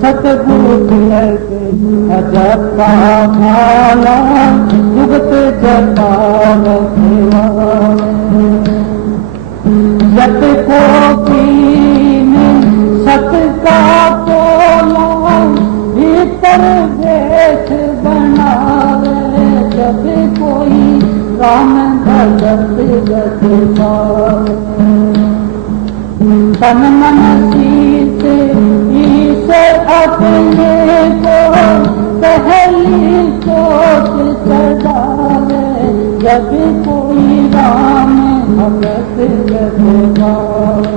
सतगुरु अजपा माला जुगत जपा जत को पीन सत का पोला भीतर देश बनावे जब कोई राम भगत जत तन मन सीत ईश्वर अपने को पहली चोट चढ़ावे जब कोई राम भगत जगावे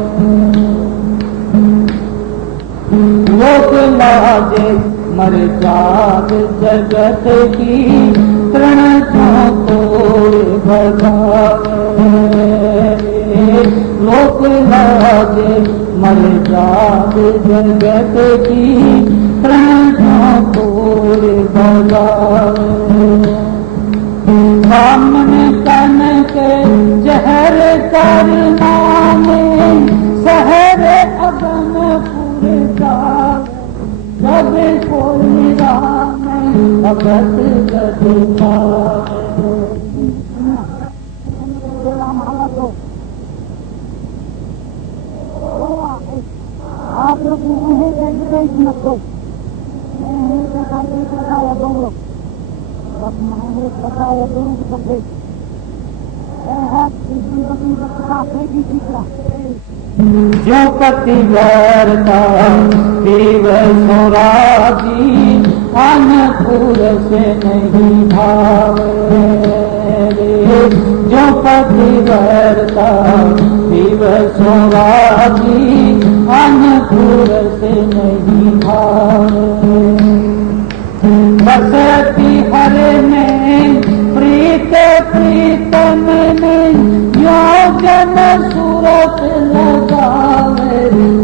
लोक लाजे मर जाग जगत की तृण तोड़ भगावे लोक लाजे मर जाग जगत की तृण तोड़ भगावे सामने तन के जहर करना में शहर अगन पूरे जब कोई राम भगत जगा आप लोग मत दो जो पतिव्रता देव सोराजी अनपुर से नहीं भावे जो पतिव्रता देव सोराजी अनपुर से नहीं भावे बसती हरे में प्रीत प्रीतम में योजन सूरत लगावे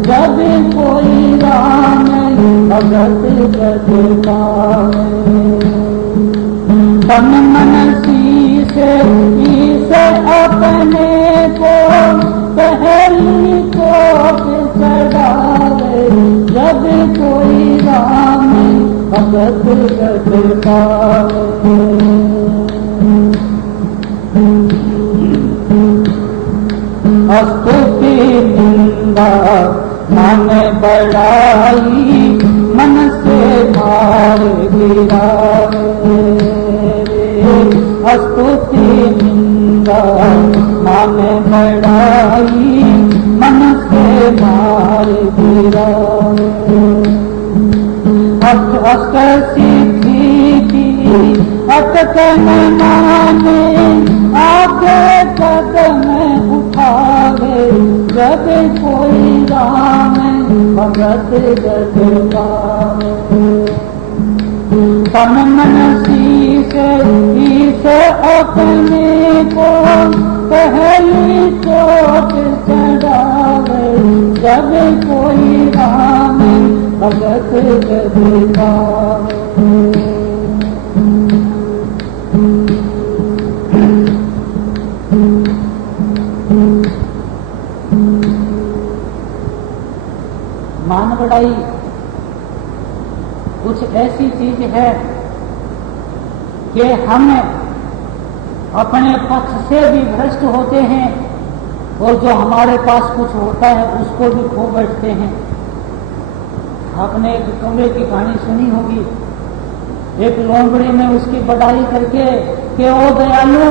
जब कोई राम भगत जगावे तन मन शीश अपने को पहली चोट चढ़ावे जब कोई राम भगत जगावे स्तुति निंदा मन बढ़ाई मन से भार गिरावे स्तुति निंदा मन बढ़ाई मन से भार गिरावे अष्ट सिद्धि की अटकन माने आगे कदम उठावे जब कोई राम भगत जगावे तन मन शीश अपने को पहली चोट चढ़ावे जब कोई राम भगत जगावे मान बढ़ाई कुछ ऐसी चीज है कि हम अपने पक्ष से भी भ्रष्ट होते हैं और जो हमारे पास कुछ होता है उसको भी खो बैठते हैं। आपने एक कौवे की कहानी सुनी होगी। एक लोमड़ी ने उसकी बड़ाई करके कि ओ दयालु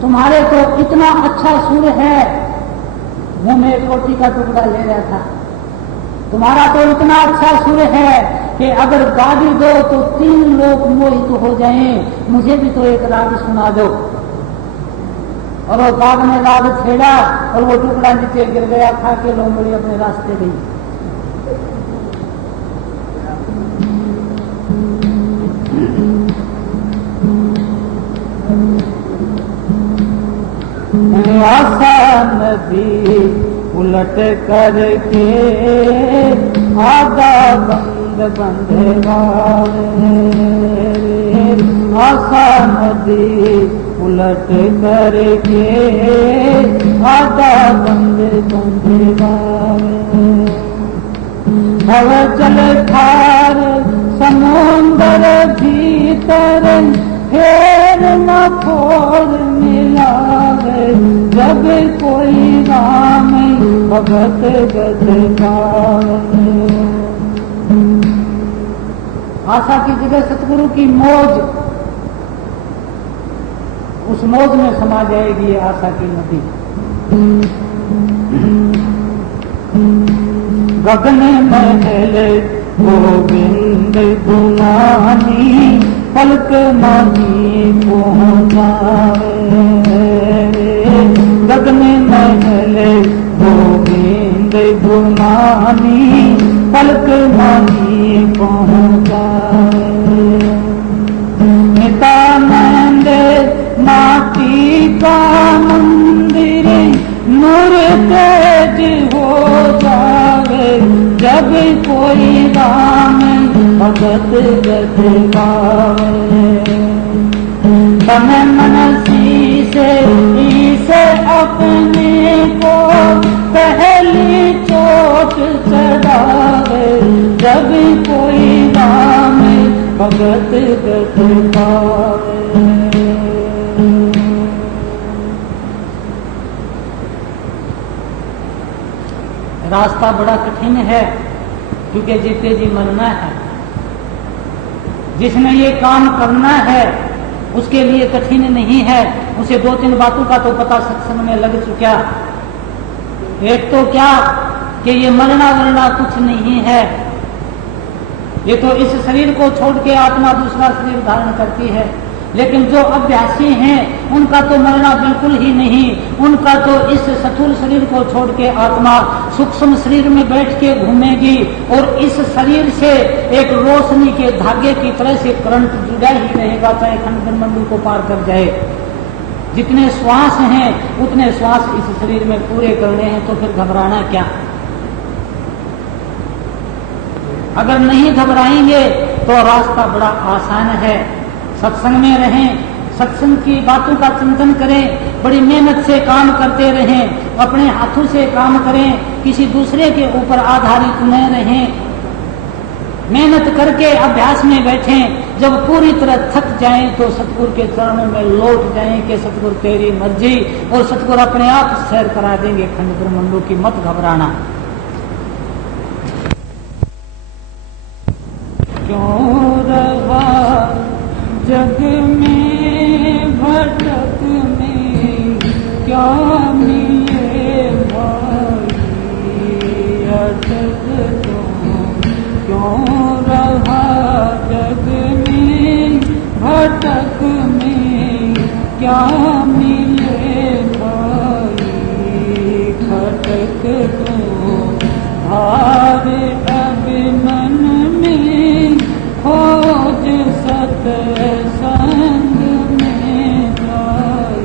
तुम्हारे तो इतना अच्छा सुर है, मुंह में एक रोटी का टुकड़ा ले रहा था, तुम्हारा तो इतना अच्छा सुर है कि अगर गाली दो तो 3 लोग मोहित हो जाएं, मुझे भी तो एक राग सुना दो। और वो बाघ ने राग छेड़ा और वो टुकड़ा नीचे गिर गया, खा के लोमड़ी अपने रास्ते गई। आसान भी उलट करके आगा बंद बंधवावे, आसान भी उलट करके आधा बंद गावे। भव जल थार समुंदर भीतर फेर न फोर मिलावे। जब कोई राम भगत गत गावे। आशा की जगह सतगुरु की मौज, उस मौज में समा जाएगी आशा की नदी। गगन महल गोविंद गुमानी पलक माही पहुँचावे। गगन महल गोविंद गुमानी पलक माही पहुँचावे। नित्यानंद माटी का मंदिर नूर तेज हो जावे। जब कोई राम भगत गत गावे। तन मन से अपने को पहली चोट चढ़ावे। जब कोई राम भगत गत गावे। रास्ता बड़ा कठिन है क्योंकि जीते जी मरना है। जिसने ये काम करना है उसके लिए कठिन नहीं है। उसे 2-3 बातों का तो पता सत्संग में लग चुका। एक तो क्या कि ये मरना वरना कुछ नहीं है। ये तो इस शरीर को छोड़ के आत्मा दूसरा शरीर धारण करती है। लेकिन जो अभ्यासी हैं उनका तो मरना बिल्कुल ही नहीं। उनका तो इस स्थूल शरीर को छोड़ के आत्मा सूक्ष्म शरीर में बैठ के घूमेगी और इस शरीर से एक रोशनी के धागे की तरह से करंट जुड़ा ही रहेगा, चाहे खंड ब्रह्मांड को पार कर जाए। जितने श्वास हैं उतने श्वास इस शरीर में पूरे करने हैं, तो फिर घबराना क्या। अगर नहीं घबराएंगे तो रास्ता बड़ा आसान है। सत्संग में रहें, सत्संग की बातों का चिंतन करें, बड़ी मेहनत से काम करते रहें, अपने हाथों से काम करें, किसी दूसरे के ऊपर आधारित न रहें। मेहनत करके अभ्यास में बैठें। जब पूरी तरह थक जाएं तो सतगुरु के चरणों में लौट जाएं कि सतगुरु तेरी मर्जी, और सतगुरु अपने आप सैर करा देंगे खंड ब्रह्मांडों की। मत घबराना। क्यों रहा जग में भटक में क्या मिले भाई अटक तो। क्यों रहा जग में भटक में क्या मिले भाई खटक तो। भार अब मन में खोज सत्संग में जाई।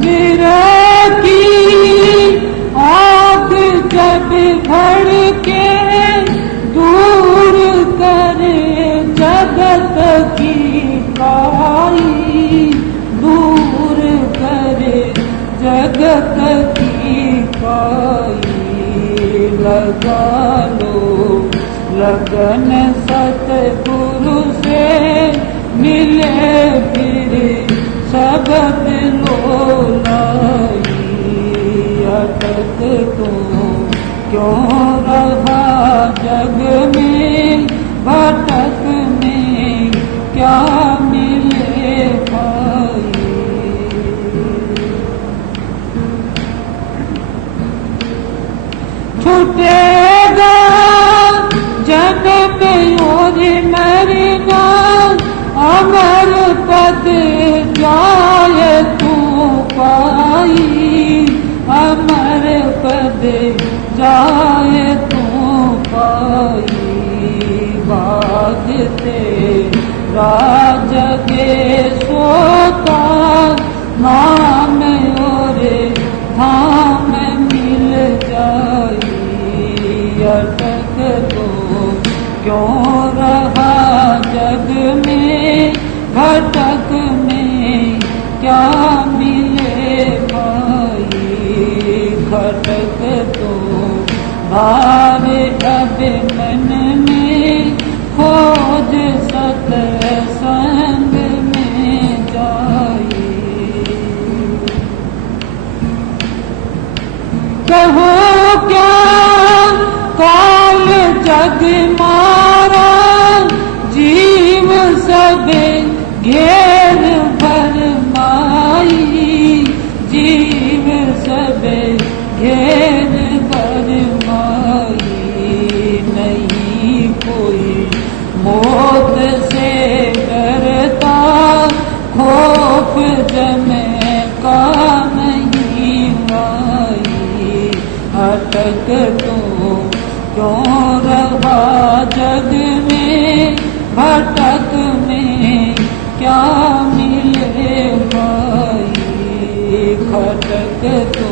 विरह की आग जब भड़के दूर करे जगत की काई। दूर करे जगत की काई। लगा लो लगन सतगुरु से मिले फिर सबद लो लाई। अटक तो क्यों रहा जग में भटक में क्या मिले भाई। छूटेगा जन्म और मरना अमर पद जाए तू पाई। अमर पद जाए तू पाई। बाग तेरा जगे सोता नाम और धाम मिल जाई। अटक तो क्यों रहा जग भटक में क्या मिले भाई, खटक तो भावे अब मन में, खोज सत्संग में जाई। कहो क्या काल जग मारा, जीव सब घेर भरमाई, जीव सब घेर भरमाई। नहीं कोई मौत से डरता, खौफ जमे का नहीं माई। अटक तो क्यों रहा जग में, भटक में क्या मिले भाई, खटक तो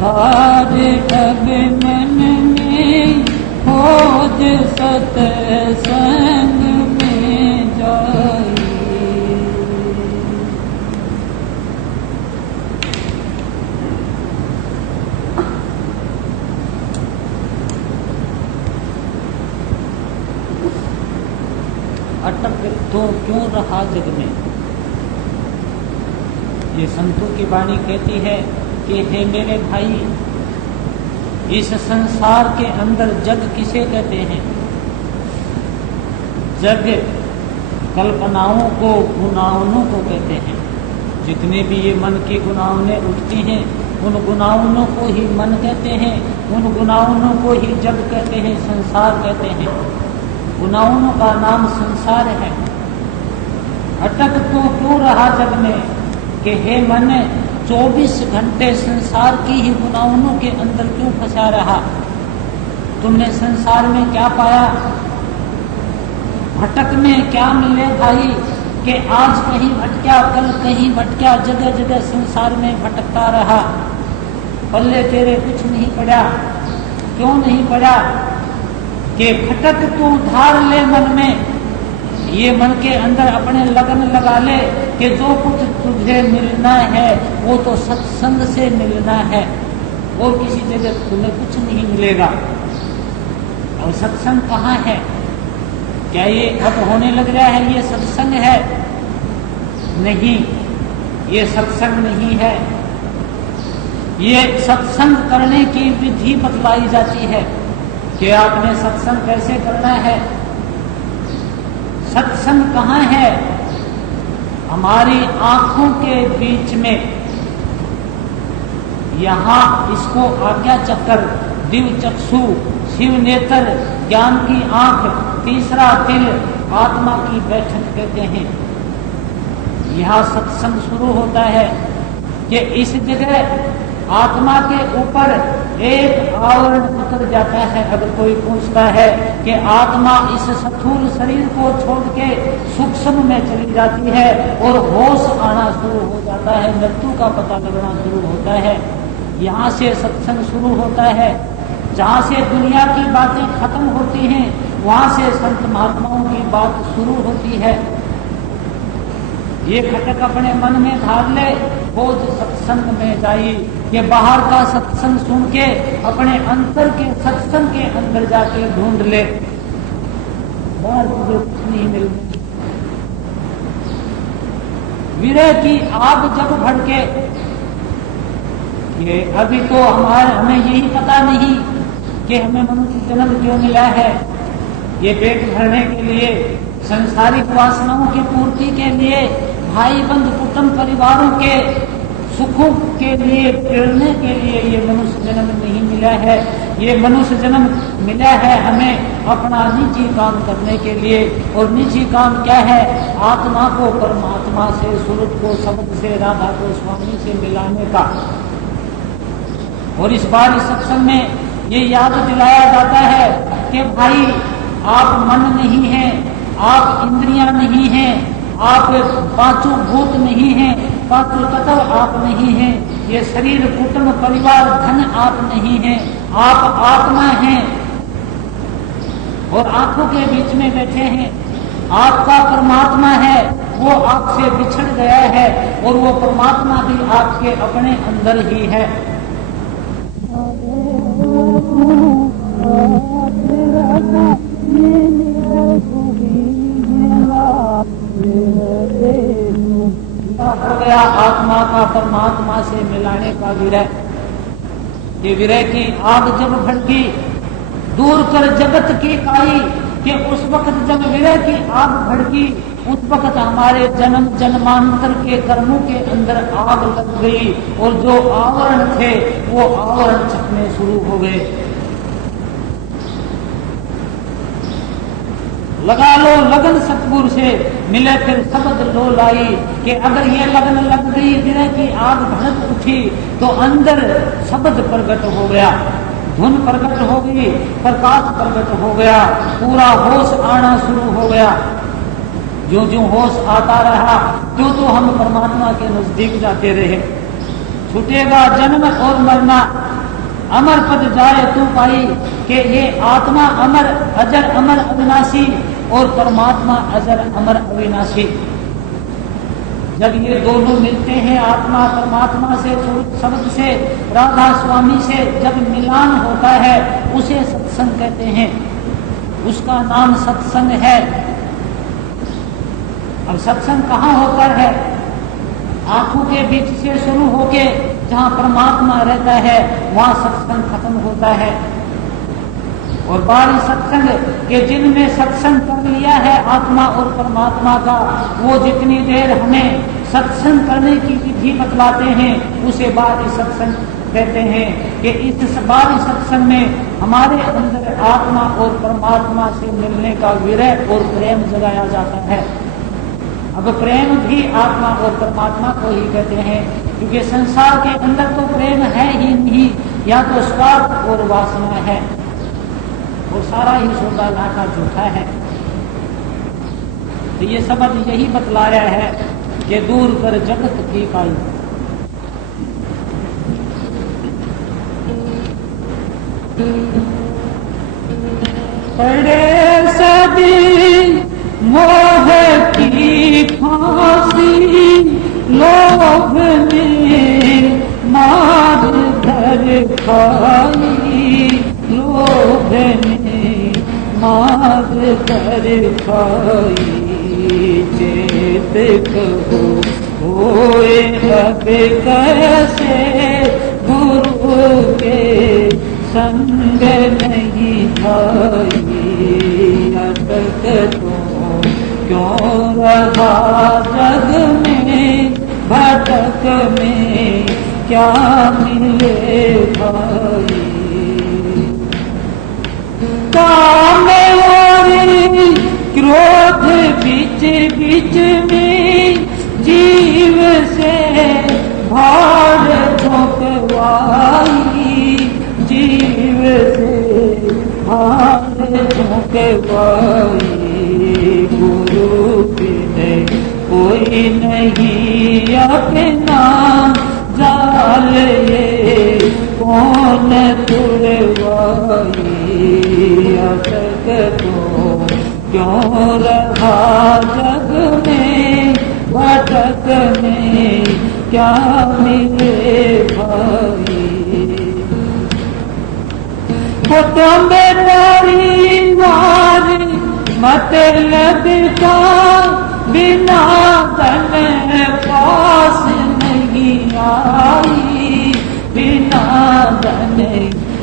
भावे अब मन में, खोज सत्संग में जाई। अटक तो क्यों रहा जग में, ये संतों की वाणी कहती है कि हे मेरे भाई, इस संसार के अंदर जग किसे कहते हैं? जग कल्पनाओं को, गुनाहों को कहते हैं। जितने भी ये मन की गुनाहों उठती हैं, उन गुनाहों को ही मन कहते हैं, उन गुनाहों को ही जग कहते हैं, संसार कहते हैं। गुनाहों का नाम संसार है। अटक तो क्यों रहा जग में, कि हे मन 24 घंटे संसार की ही गुनाहों के अंदर क्यों फंसा रहा? तुमने संसार में क्या पाया? भटक में क्या मिले भाई, कि आज कहीं भटका, कल कहीं भटका, जगह जगह संसार में भटकता रहा। पल्ले तेरे कुछ नहीं पड़ा। क्यों नहीं पड़ा? कि भटक तू धार ले मन में, ये मन के अंदर अपने लगन लगा ले कि जो कुछ तुझे मिलना है वो तो सत्संग से मिलना है, और किसी जगह तुम्हें कुछ नहीं मिलेगा। और सत्संग कहाँ है? क्या ये अब होने लग रहा है ये सत्संग है? नहीं, ये सत्संग नहीं है। ये सत्संग करने की विधि बतलाई जाती है कि आपने सत्संग कैसे करना है। सत्संग कहाँ है? हमारी आंखों के बीच में, यहाँ इसको आज्ञा चक्कर, दिव्य चक्षु, शिव नेत्र, ज्ञान की आंख, तीसरा तिल, आत्मा की बैठक कहते हैं। यहाँ सत्संग शुरू होता है कि इस जगह आत्मा के ऊपर एक आवरण उतर जाता है। अगर कोई पूछता है कि आत्मा इस स्थूल शरीर को छोड़ के सूक्ष्म में चली जाती है और होश आना शुरू हो जाता है, मृत्यु का पता लगना शुरू होता है, यहाँ से सत्संग शुरू होता है। जहाँ से दुनिया की बातें खत्म होती हैं, वहाँ से संत महात्माओं की बात शुरू होती है। ये खटक अपने मन में धार ले, खोज सत्संग में जाई। ये बाहर का सत्संग सुन के अपने अंतर के सत्संग के अंदर जाके ढूंढ ले, बाहर तुझे कुछ नहीं मिलने। विरह की आग जब भड़के, ये अभी तो हमें यही पता नहीं कि हमें मनुष्य जन्म क्यों मिला है। ये पेट भरने के लिए, संसारिक वासनाओं की पूर्ति के लिए, भाई बंधु कुटुंब परिवारों के सुखों के लिए, प्रेरणे के लिए ये मनुष्य जन्म नहीं मिला है। ये मनुष्य जन्म मिला है हमें अपना निजी काम करने के लिए। और निजी काम क्या है? आत्मा को परमात्मा से, स्वरूप को शब्द से, राधा को स्वामी से मिलाने का। और इस बार इस सत्संग में ये याद दिलाया जाता है कि भाई आप मन नहीं हैं, आप इंद्रियां नहीं हैं, आप पांचों भूत नहीं हैं, पांचों तत्व आप नहीं हैं, ये शरीर कुटुंब परिवार धन आप नहीं हैं, आप आत्मा हैं और आंखों के बीच में बैठे हैं। आपका परमात्मा है वो आपसे बिछड़ गया है और वो परमात्मा भी आपके अपने अंदर ही है। हो गया आत्मा का परमात्मा से मिलाने का विरह। ये विरह की आग जब भड़की दूर कर जगत की काई, कि उस वक्त जब विरह की आग भड़की उस वक्त हमारे जन्म जन्मांतर के कर्मों के अंदर आग लग गई और जो आवरण थे वो आवरण छटने शुरू हो गए। लगा लो लगन सतगुरु से मिले फिर शब्द लो लाई, कि अगर ये लगन लग गई विरह की आग भड़क उठी तो अंदर शब्द प्रकट हो गया, धुन प्रकट हो गई, प्रकाश प्रकट हो गया, पूरा होश आना शुरू हो गया। जो जो होश आता रहा तो हम परमात्मा के नजदीक जाते रहे। छूटेगा जन्म और मरना, अमर पद जाए तू पाई, कि ये आत्मा अमर अजर अमर अविनाशी और परमात्मा अजर अमर अविनाशी। जब ये दोनों मिलते हैं, आत्मा परमात्मा से, शब्द से, राधा स्वामी से जब मिलान होता है उसे सत्संग कहते हैं। उसका नाम सत्संग है। अब सत्संग कहाँ होता है? आंखों के बीच से शुरू होके जहाँ परमात्मा रहता है वहाँ सत्संग खत्म होता है। और बारी सत्संग के जिनमें सत्संग कर लिया है आत्मा और परमात्मा का, वो जितनी देर हमें सत्संग करने की विधि बतलाते हैं उसे बारी सत्संग कहते हैं। कि इस बारी सत्संग में हमारे अंदर आत्मा और परमात्मा से मिलने का विरह और प्रेम जगाया जाता है। अब प्रेम भी आत्मा और परमात्मा को ही कहते हैं, क्योंकि संसार के अंदर तो प्रेम है ही नहीं, या तो स्वार्थ और वासना है, वो सारा ही सौदा लाखा झूठा है। तो ये शब्द यही बतला रहा है कि दूर कर जगत की काई। पड़े सभी मोह की फांसी, लोभ में मार धर खाई, लोभ में मार धर खाई। चेत कहो होए अब कैसे, गुरु के संग नहीं भाई। अटक तो क्यों रहा जग में, भटक में क्या मिले भाई। काम और क्रोध बीच बीच में जीव से भार झोंकवाई, जीव से भार झोंकवाई। गुरु बिन कोई नहीं अपना, जाल ये कौन तुड़वाई। अटक तो क्यों रहा जग में, भटक में क्या मिले भाई। कुटुंब परिवार मतलब का बिना धन पास नहीं आई, बिना धन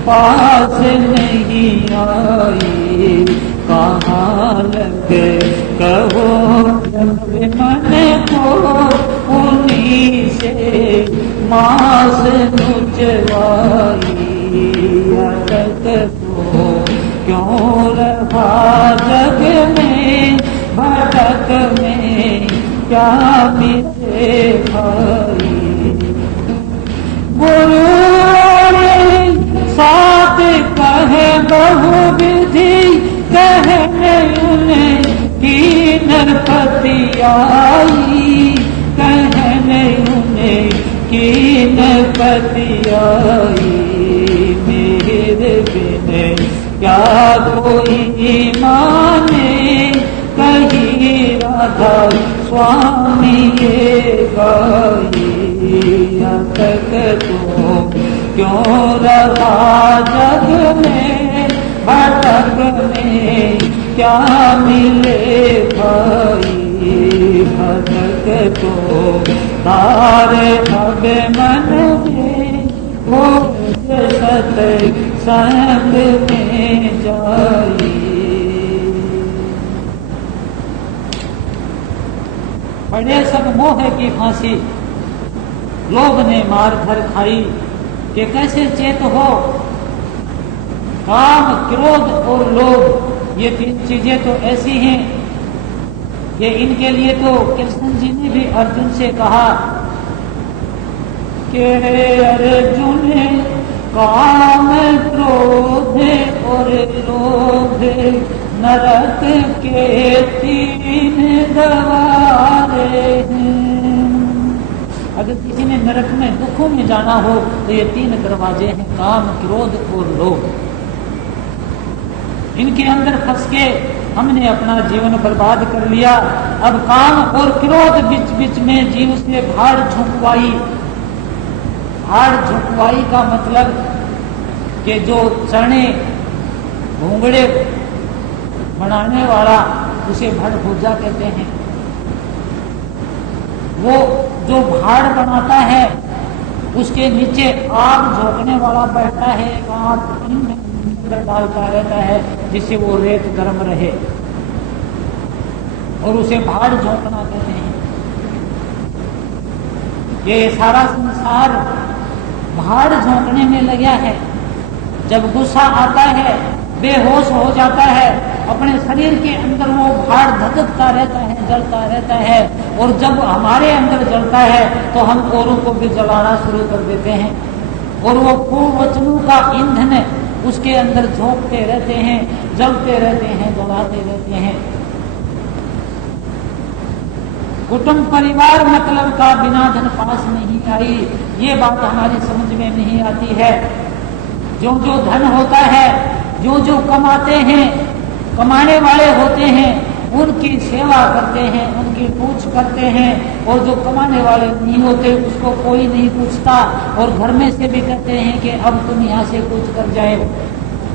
पास नहीं आई। कहाँ लग कहो जब मन को, उन्हीं से मास नुचवाई। अटक तो क्यों रहा जग में, भटक में क्या मिले भाई। गुरु साथ कहे बहुविधि, कहने उन्हें की नरपति आई, कहने उन्हें की नरपति आई। मेरे बिन क्या कोई माने, कही राधा स्वामी ये गाइया तक तो क्यों रहा जग में भटक में क्या मिले भाई भटक तो तारे अब मन में हो सत संग में जाई। पड़े सब मोह की फांसी लोभ ने मार धर खाई कि कैसे चेत हो। काम क्रोध और लोभ ये तीन चीजें तो ऐसी हैं कि इनके लिए तो कृष्ण जी ने भी अर्जुन से कहा कि अर्जुन काम क्रोध और लोभ नरक के तीन दरवाजे हैं। अगर किसी ने नरक में दुखों में जाना हो तो ये तीन दरवाजे हैं, काम क्रोध और लोभ। इनके अंदर फंस के हमने अपना जीवन बर्बाद कर लिया। अब काम और क्रोध बीच बीच में जीव से भाड़ झुकवाई। भाड़ झुकवाई का मतलब कि जो चने घूंगड़े बनाने वाला उसे भड़ भूजा कहते हैं। वो जो भाड़ बनाता है उसके नीचे आग झोंकने वाला बैठता है, आग डालता रहता है जिससे वो रेत गर्म रहे और उसे भाड़ झोंकना कहते हैं। ये सारा संसार भाड़ झोंकने में लगा है। जब गुस्सा आता है, बेहोश हो जाता है, अपने शरीर के अंदर वो भाड़ धधकता रहता है, जलता रहता है। और जब हमारे अंदर जलता है तो हम औरों को भी जलाना शुरू कर देते हैं और वो कुवचनों का ईंधन उसके अंदर झोंकते रहते हैं, जलते रहते हैं, जलाते रहते हैं। कुटुंब परिवार मतलब का बिना धन पास नहीं आई, ये बात हमारी समझ में नहीं आती है। जो जो धन होता है, जो जो कमाते हैं, कमाने वाले होते हैं, उनकी सेवा करते हैं, उनकी पूछ करते हैं। और जो कमाने वाले नहीं होते उसको कोई नहीं पूछता और घर में से भी कहते हैं कि अब तुम यहाँ से कुछ कर जाए,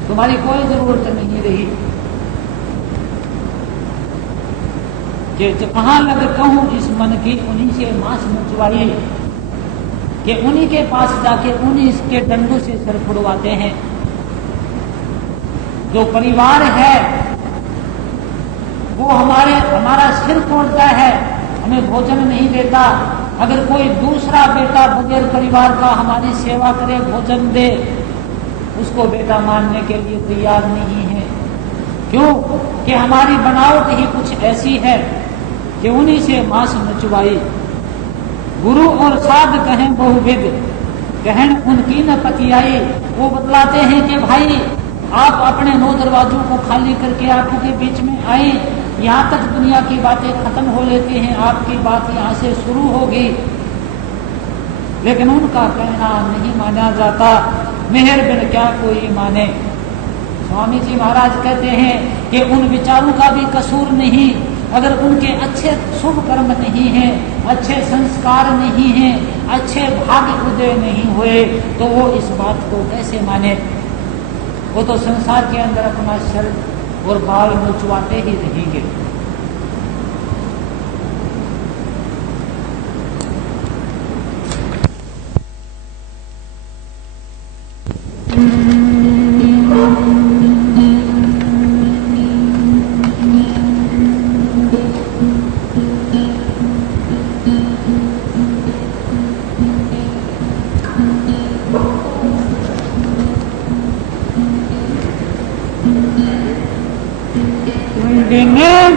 तुम्हारी कोई जरूरत नहीं रही। कि कहाँ लग कहूँ इस मन की, उन्हीं से मांस मुचवाई, कि उन्हीं के पास जाके उन्हीं के डंडों से सर फुड़वाते हैं। जो परिवार है वो हमारा सिर फोड़ता है, हमें भोजन नहीं देता। अगर कोई दूसरा बेटा बगैर परिवार का हमारी सेवा करे, भोजन दे, उसको बेटा मानने के लिए तैयार नहीं है। क्यों? कि हमारी बनावट ही कुछ ऐसी है कि उन्हीं से मांस नचवाई। गुरु और साध कहें बहुविध, कहन उनकी न पतियाई। वो बतलाते हैं कि भाई आप अपने 9 दरवाजों को खाली करके आपके के बीच में आए, यहाँ तक दुनिया की बातें खत्म हो लेती हैं, आपकी बात यहाँ से शुरू होगी। लेकिन उनका कहना नहीं माना जाता, मेहर बिन क्या कोई माने। स्वामी जी महाराज कहते हैं कि उन विचारों का भी कसूर नहीं। अगर उनके अच्छे शुभ कर्म नहीं हैं, अच्छे संस्कार नहीं हैं, अच्छे भाग्य उदय नहीं हुए तो वो इस बात को कैसे माने। वो तो संसार के अंदर अपना सर और बाल मुचवाते ही रहेंगे।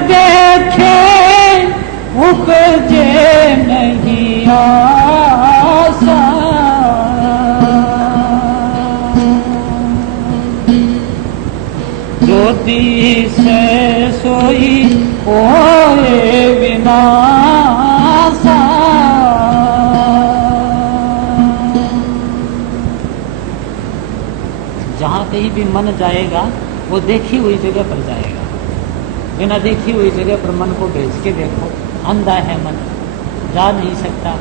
देखे उपजे नहीं आसा, ज्योति से सोई होए विनाशा। जहाँ कहीं भी मन जाएगा वो देखी हुई जगह पर जाएगा। बिना देखी हुई जगह पर मन को भेज के देखो, अंधा है मन, जा नहीं सकता।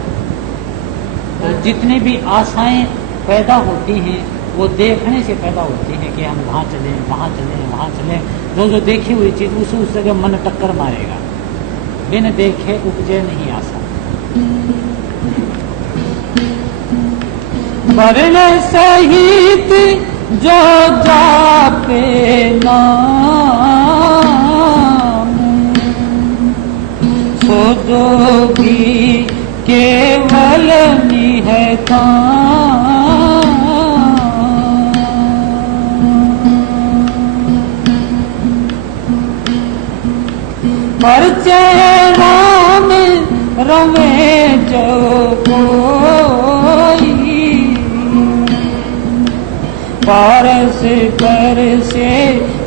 तो जितनी भी आशाएं पैदा होती हैं वो देखने से पैदा होती हैं कि हम वहाँ चलें, वहाँ चलें, वहाँ चलें। जो देखी हुई चीज़ उस जगह मन टक्कर मारेगा। बिन देखे उपजे नहीं आशा। वर्ण सहित जो जापे नाम, सो जोगी केवल निहता। परचय राम रमे जो कोई, पारस पर से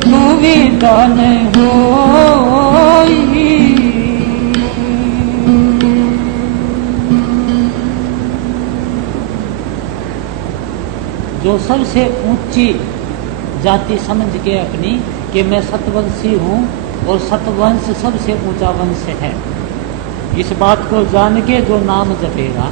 दुविधन होई। जो सबसे ऊंची जाति समझ के अपनी कि मैं सतवंशी हूँ और सतवंश सबसे ऊंचा वंश है, इस बात को जान के जो नाम जपेगा,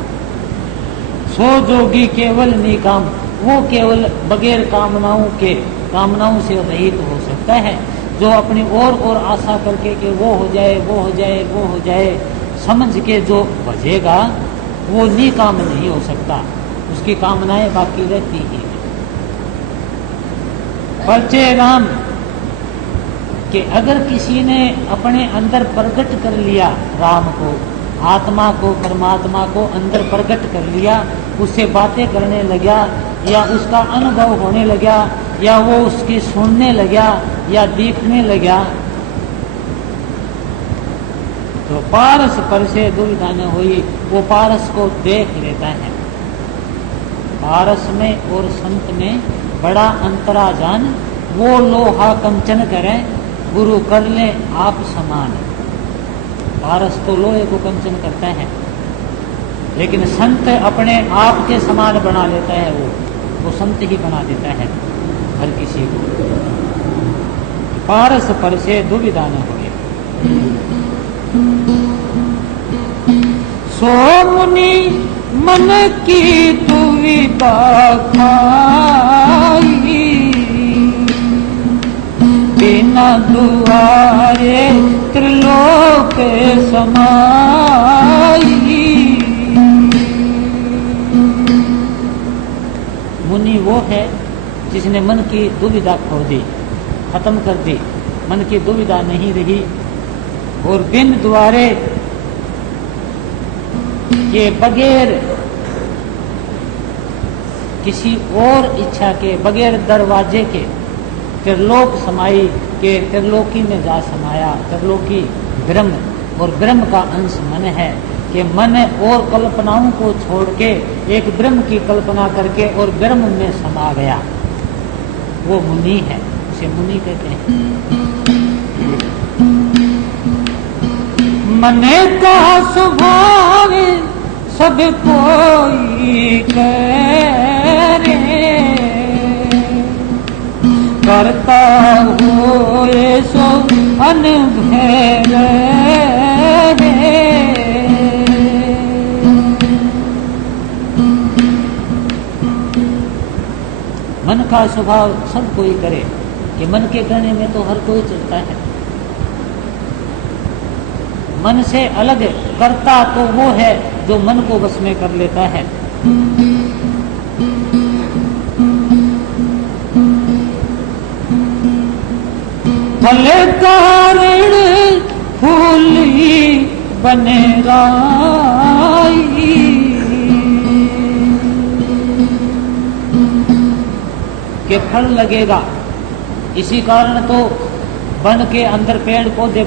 सो जोगी केवल निकाम, वो केवल बगैर कामनाओं से रहित हो सकता है। जो अपनी और आशा करके कि वो हो जाए, वो हो जाए, वो हो जाए समझ के जो भजेगा वो निकाम नहीं हो सकता, उसकी कामनाएं बाकी रहती ही है। परिचय राम कि अगर किसी ने अपने अंदर प्रकट कर लिया राम को, आत्मा को, परमात्मा को अंदर प्रकट कर लिया, उससे बातें करने लगा या उसका अनुभव होने लगा या वो उसकी सुनने लगा या दिखने लगा, तो पारस पर से दुविधा न हुई, वो पारस को देख लेता है। पारस में और संत में बड़ा अंतरा जान, वो लोहा कंचन करे गुरु कर ले आप समान। पारस तो लोहे को कंचन करता है, लेकिन संत अपने आप के समान बना लेता है, वो संत ही बना देता है हर किसी को। पारस पर से दुविधा न हो। सो मुनि मन की दुविधा खाई, बिना दुआरे त्रिलोक समाई। मुनि वो है जिसने मन की दुविधा खो दी, खत्म कर दी, मन की दुविधा नहीं रही और बिन द्वारे के बगैर किसी और इच्छा के, बगैर दरवाजे के त्रिलोक समाई के त्रिलोकी में जा समाया। त्रिलोकी ब्रह्म, और ब्रह्म का अंश मन है कि मन और कल्पनाओं को छोड़ के एक ब्रह्म की कल्पना करके और ब्रह्म में समा गया, वो मुनि है, उसे मुनि कहते हैं। मन का स्वभाव सब कोई करे, करता हुए सो अनभय रहे। मन का स्वभाव सब कोई करे, कि मन के कहने में तो हर कोई चलता है। मन से अलग करता तो वो है जो मन को बस में कर लेता है। फल कारण फूली बने राई, के फल लगेगा, इसी कारण तो वन के अंदर पेड़ पौधे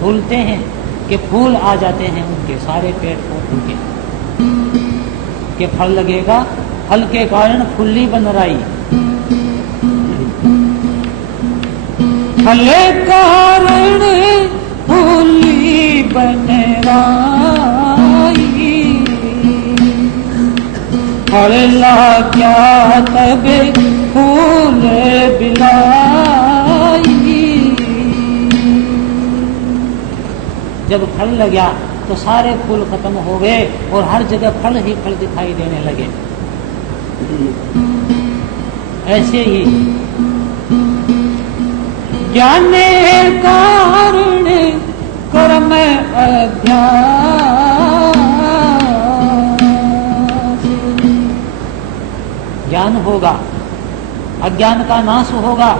फूलते हैं कि फूल आ जाते हैं उनके, सारे पेड़ पौधे के फल लगेगा, फल के कारण फुल्ली बन राई। फल कारण फुल्ली बन राई, फल क्या तब फूल बिलाई। जब फल लगा तो सारे फूल खत्म हो गए और हर जगह फल ही फल दिखाई देने लगे। ऐसे ही ज्ञान कारण कर्म अभ्यास, ज्ञान होगा, अज्ञान का नाश होगा,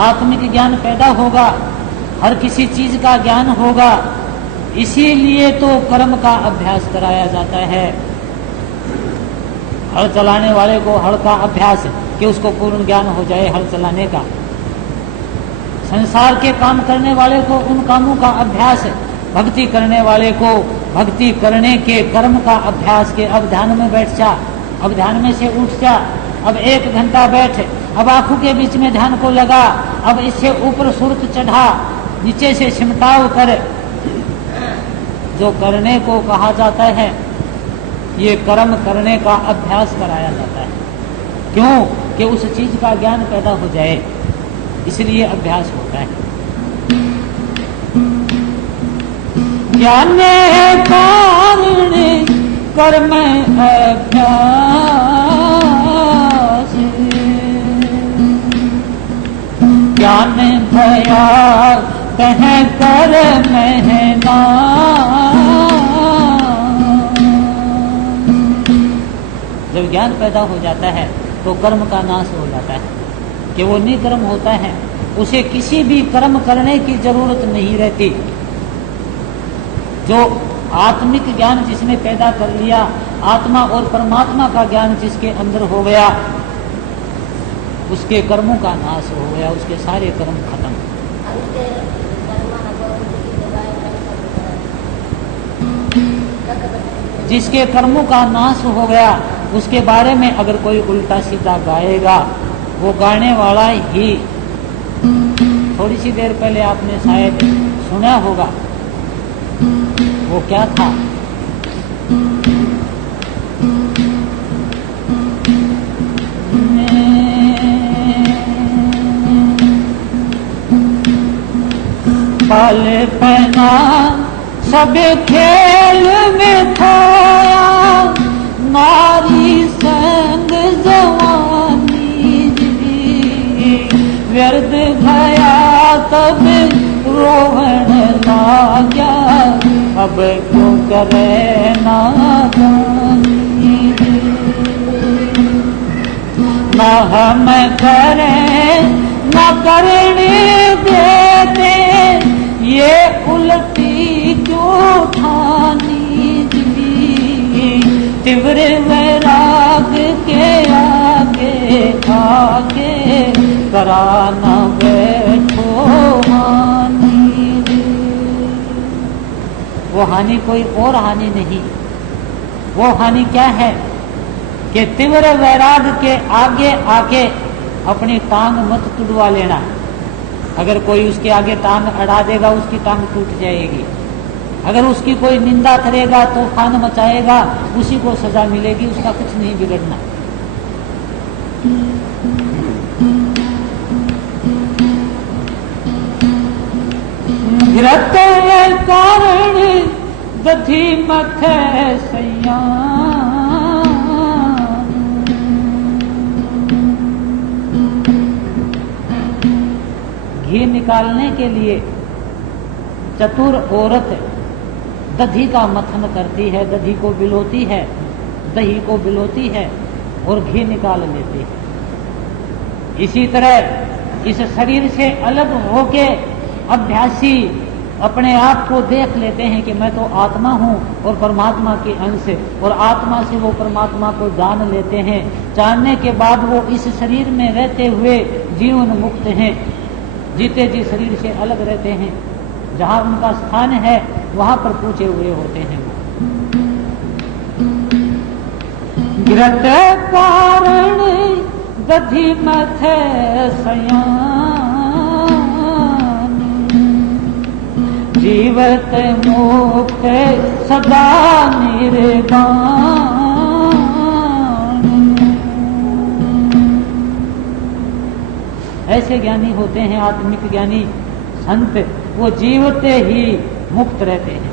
आत्मिक ज्ञान पैदा होगा, हर किसी चीज का ज्ञान होगा। इसीलिए तो कर्म का अभ्यास कराया जाता है। हल चलाने वाले को हल का अभ्यास कि उसको पूर्ण ज्ञान हो जाए हल चलाने का। संसार के काम करने वाले को उन कामों का अभ्यास है। भक्ति करने वाले को भक्ति करने के कर्म का अभ्यास के अब ध्यान में बैठ जा, अब ध्यान में से उठ जा, अब 1 घंटा बैठ, अब आंखों के बीच में ध्यान को लगा, अब इससे ऊपर सुरत चढ़ा, नीचे से सिमटाव कर। जो करने को कहा जाता है ये कर्म करने का अभ्यास कराया जाता है। क्यों? कि उस चीज का ज्ञान पैदा हो जाए, इसलिए अभ्यास होता है। ज्ञान कारण कर्म अभ्यास, ज्ञान भया कह कर महना। जब ज्ञान पैदा हो जाता है तो कर्म का नाश हो जाता है कि वो निकर्म होता है, उसे किसी भी कर्म करने की जरूरत नहीं रहती। जो आत्मिक ज्ञान जिसने पैदा कर लिया, आत्मा और परमात्मा का ज्ञान जिसके अंदर हो गया, उसके कर्मों का नाश हो गया, उसके सारे कर्म खत्म। जिसके कर्मों का नाश हो गया उसके बारे में अगर कोई उल्टा सीधा गाएगा, वो गाने वाला ही, थोड़ी सी देर पहले आपने शायद सुना होगा, वो क्या था? बालपना सब खेल में खोया, नारी संग जवानी जी, व्यर्थ गया तब रोहन लाग्या, अब क्यों करे नादानी जी। न हम करें न करने देते, ये उल्टी क्यों ठानी जी। तीव्र वैराग के आगे आगे कराना बैठो हानि जी। वो हानि कोई और हानि नहीं, वो हानि क्या है कि तीव्र वैराग के आगे आके अपनी टांग मत तुड़वा लेना। अगर कोई उसके आगे टांग अड़ा देगा उसकी टांग टूट जाएगी। अगर उसकी कोई निंदा करेगा, तूफान मचाएगा, उसी को सजा मिलेगी, उसका कुछ नहीं बिगड़ना। घृत कारण दधी मथे सैया, घी निकालने के लिए चतुर औरत दधी का मथन करती है, दधी को बिलोती है, दही को बिलोती है और घी निकाल लेती है। इसी तरह इस शरीर से अलग होके अभ्यासी अपने आप को देख लेते हैं कि मैं तो आत्मा हूँ और परमात्मा के अंश, और आत्मा से वो परमात्मा को जान लेते हैं। जानने के बाद वो इस शरीर में रहते हुए जीवन मुक्त हैं, जीते जी शरीर से अलग रहते हैं। जहाँ उनका स्थान है वहाँ पर पूछे हुए होते हैं। घृत कारण दधी मथे सयान, जीवत मुक्त सदा निर्वाण। ऐसे ज्ञानी होते हैं आत्मिक ज्ञानी संत, वो जीवते ही मुक्त रहते हैं।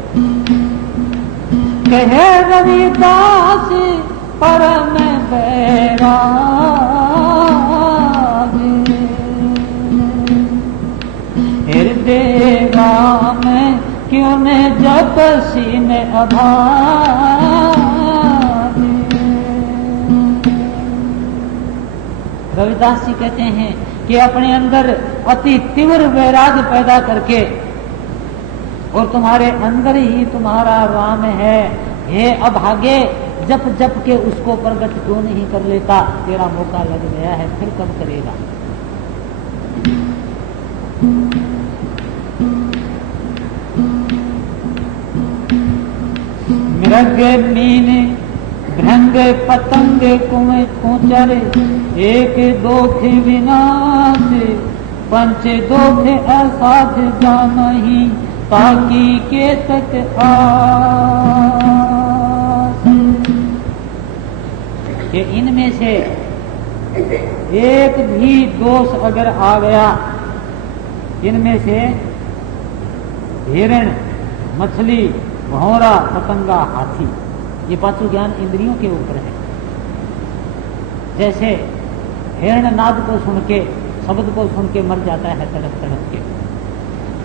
कहे रविदास परम बैराग, हृदय राम क्यों न जपसी में अभाग। रविदास जी कहते हैं कि अपने अंदर अति तीव्र वैराग्य पैदा करके, और तुम्हारे अंदर ही तुम्हारा राम है, हे अभागे, जप जप के उसको प्रकट क्यों नहीं कर लेता? तेरा मौका लग गया है, फिर कब करेगा? मृग मीन भृंग पतंग कुएं कुचर, एक दोख विनाश, पंच दोख असाध जानहि, ताकि के तक आस। कि इनमें से एक भी दोष अगर आ गया, इनमें से हिरण, मछली, भौरा, पतंगा, हाथी, ये पांचों ज्ञान इंद्रियों के ऊपर है। जैसे हिरण नाद को सुन के, शब्द को सुन के मर जाता है तड़प तड़प के,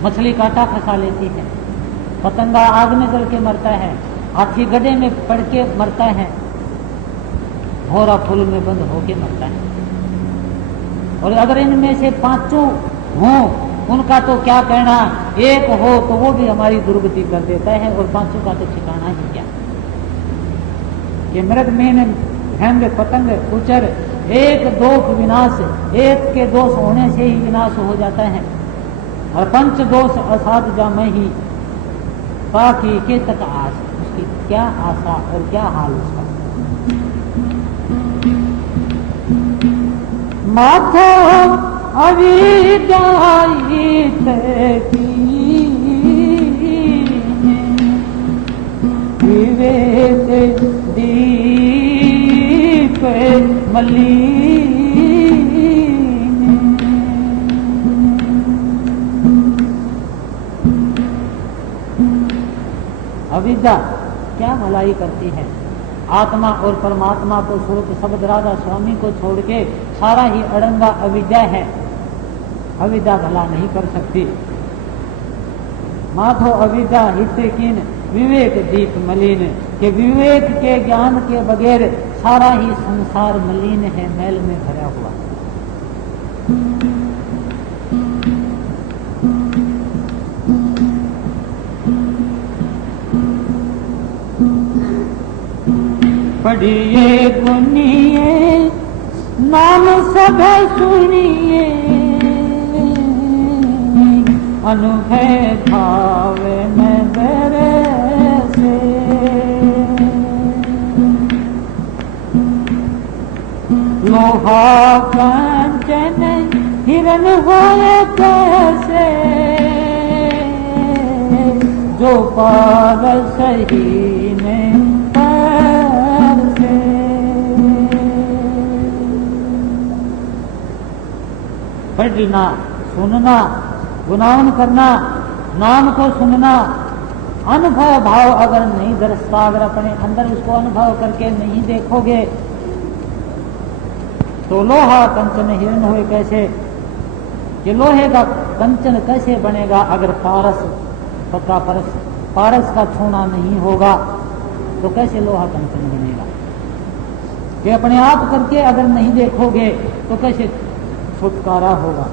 मछली कांटा फंसा लेती है, पतंगा आग में जल के मरता है, हाथी गड्ढे में पड़ के मरता है, भौरा फूल में बंद होके मरता है। और अगर इनमें से पांचों हों, उनका तो क्या कहना, एक हो तो वो भी हमारी दुर्गति कर देता है, और पांचों का तो ठिकाना ही क्या। कि मृग मीन भृंग पतंग कुचर, एक दोष विनाश, एक के दोष होने से ही विनाश हो जाता है, और पंच दोष असाध जामहि, ताकि के तक आस, उसकी क्या आशा और क्या हाल उसका। माथा अविद्याई विवेक दीप मलिन, अविद्या क्या भलाई करती है? आत्मा और परमात्मा को स्वरूप शब्द राधा स्वामी को छोड़ के सारा ही अड़ंगा अविद्या है। अविद्या भला नहीं कर सकती। माथो अविद्या हित कीन विवेक दीप मलिन, के विवेक के ज्ञान के बगैर सारा ही संसार मलिन है, मैल में भरा हुआ। पढ़िए गुनिए नाम सब सुनिए, अनुभव भावे में बरसे, लोहा कंचन हिरन होए कैसे, जो पारस ही ने पढ़ना, सुनना, गुनावन करना, नाम को सुनना, अनुभव भाव अगर नहीं दरसता, अगर अपने अंदर उसको अनुभव करके नहीं देखोगे, तो लोहा कंचन हिरण हुए कैसे? कि लोहे का कंचन कैसे बनेगा अगर पारस पक्का पारस का छूना नहीं होगा, तो कैसे लोहा कंचन बनेगा? कि अपने आप करके अगर नहीं देखोगे तो कैसे छुटकारा होगा?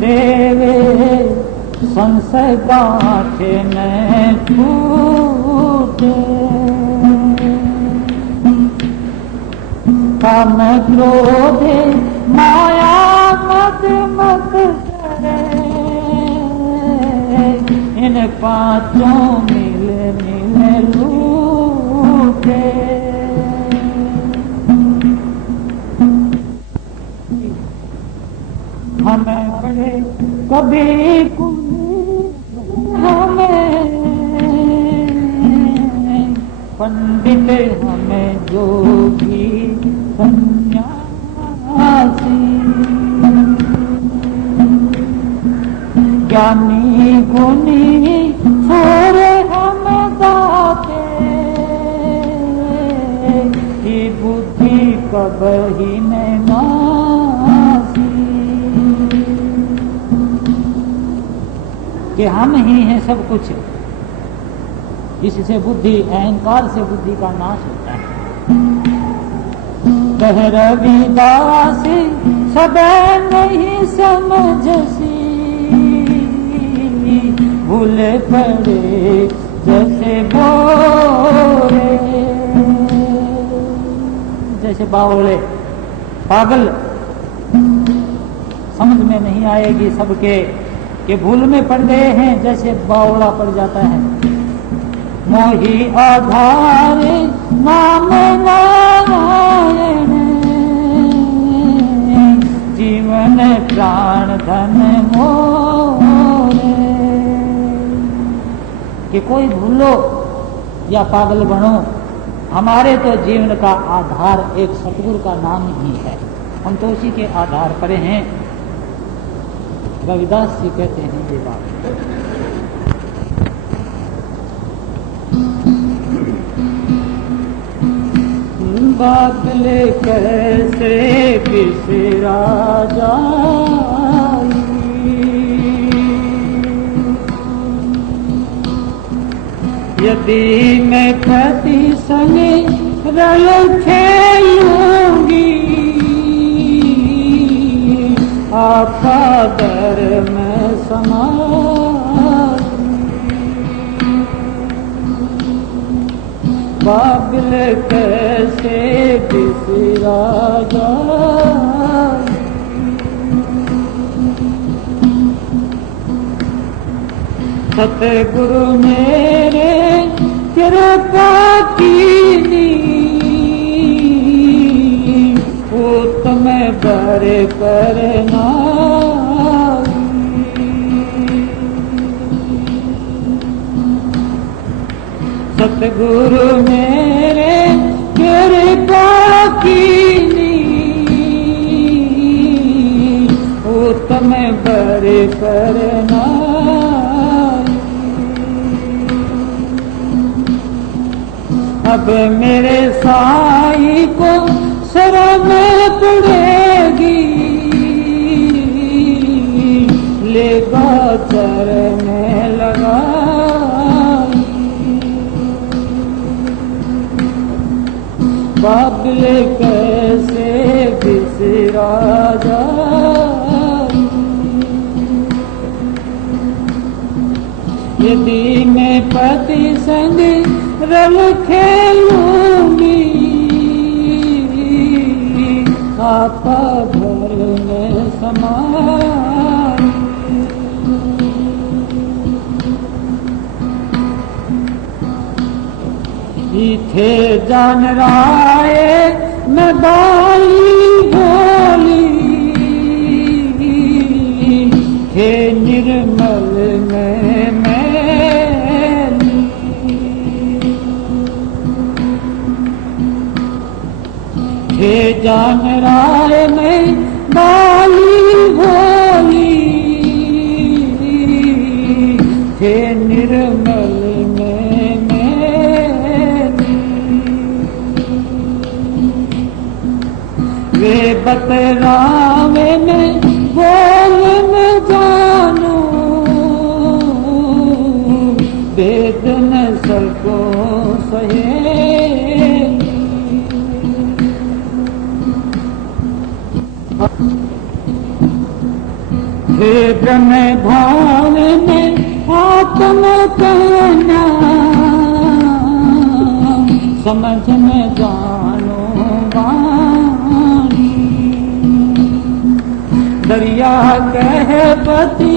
देवे संशय गांठे में छूटे, काम क्रोध माया मत मत करे, इन पांचों मिल मिल लूटे। हमें पढ़े कभी हमें पंडित, हमें जोगी सन्यासी, ज्ञानी गुणी छोड़ हम ही हैं सब कुछ। इससे बुद्धि, अहंकार से बुद्धि का नाश होता है। कह रविदास सब नहीं समझसी, भूल पड़े जैसे बोले, जैसे बावले पागल, समझ में नहीं आएगी सबके कि भूल में पड़ गए हैं, जैसे बावला पड़ जाता है। मोही आधार नाम नारायण, जीवन प्राण धन मोरे। कि कोई भूलो या पागल बनो, हमारे तो जीवन का आधार एक सतगुरु का नाम ही है। हम तो उसी के आधार पर हैं। रविदास जी कहते हैं ये बात। बादल कैसे बिसरा जाई, यदि मैं पति संग रल खेलूंगी, आपका दर में समा। बादल कैसे बिसरा जाए, सतगुरु मेरे कृपा कीनी, उत्तम बर करना। सतगुरु मेरे कृपा कीनी, उत्तम बर करना। अब मेरे साईं को शरण पड़ेगी, लेगा चरण लगा। बादल कैसे बिसरा जाए, यदि मैं पति संग रल खेलूंगी, आपा घर में समा। थे जान राय मैं बाली भोली, थे निर्मल में मैली। थे जान राय मैं बाली भोली, थे निर्मल में वे बतरावे में बोल में जानू, वेद न सको सहे। वेद में भाव में आत्म कहना, समझ में जानो दरिया कह पति